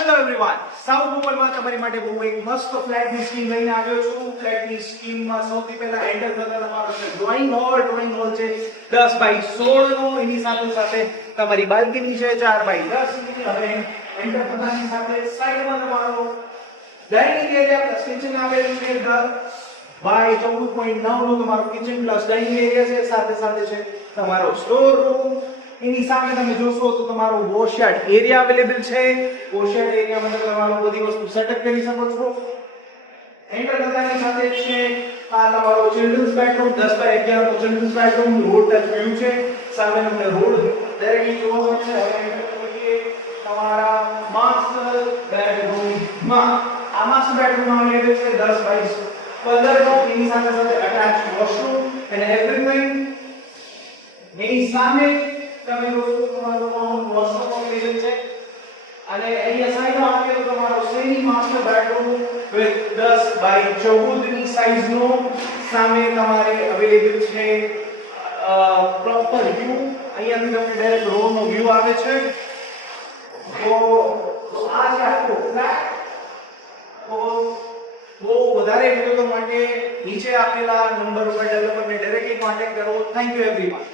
Hello everyone, south ભૂગોળમાં તમારી માટે બહુ એક મસ્ત ફ્લેટની સ્કીમ લઈને આવ્યો છું. ફ્લેટની સ્કીમમાં સૌથી પહેલા એન્ટર થતા તમારો છે ડ્રોઈંગ હોલ છે 10 બાય 16 નો. એની સાથે સાથે તમારી બાલ્કની છે 4 બાય 10 ની. હવે એન્ટર થતાની સાથે સાઈડમાં તમારો ડાઇનિંગ એરિયા પ્લસ કિચન આવેલું છે. 10 બાય 14.9 નો તમારો કિચન પ્લસ ડાઇનિંગ એરિયા છે. સાથે સાથે છે તમારો સ્ટોર રૂમ. એની સામે તમે જોશો તો તમારો વોશયાર્ડ એરિયા અવેલેબલ છે. વોશયાર્ડ એરિયામાં તમે તમારો બધી વસ્તુ સેટઅપ કરી શકો છો. એન્ટર થતાની સાથે છે આ તમારો ચિલ્ડ્રન્સ બેડરૂમ 10 બાય 11 નો children's bedroom. Road touch view છે. સામે તમને રોડ ડાયરેક્ટલી જોવા મળશે. હવે એન્ટર કરીએ તમારા માસ્ટર બેડરૂમમાં. આ માસ્ટર બેડરૂમમાં અવેલેબલ છે 10 બાય 15 નો. એની સાથે સાથે અટેચ્ડ વોશરૂમ અને એવરીથિંગ. એની સામે તમે જોશો તમારો વોશરૂમ અવેલેબલ છે. અને અહીંયા સાઈડમાં આપેલું તમારો semi master bedroom with 10 by 14 ની સાઈઝ નો. સામે તમારે અવેલેબલ છે પ્રોપર વ્યૂ. અહીંયાથી તમને ડાયરેક્ટ રોડ નો વ્યૂ આવે છે. તો આ છે આખો ફ્લેટ. તો બહુ વધારે વિગતો માટે નીચે આપેલા નંબર ઉપર ડેવલપરને ડાયરેક્ટલી કોન્ટેક્ટ કરો. Thank you everyone.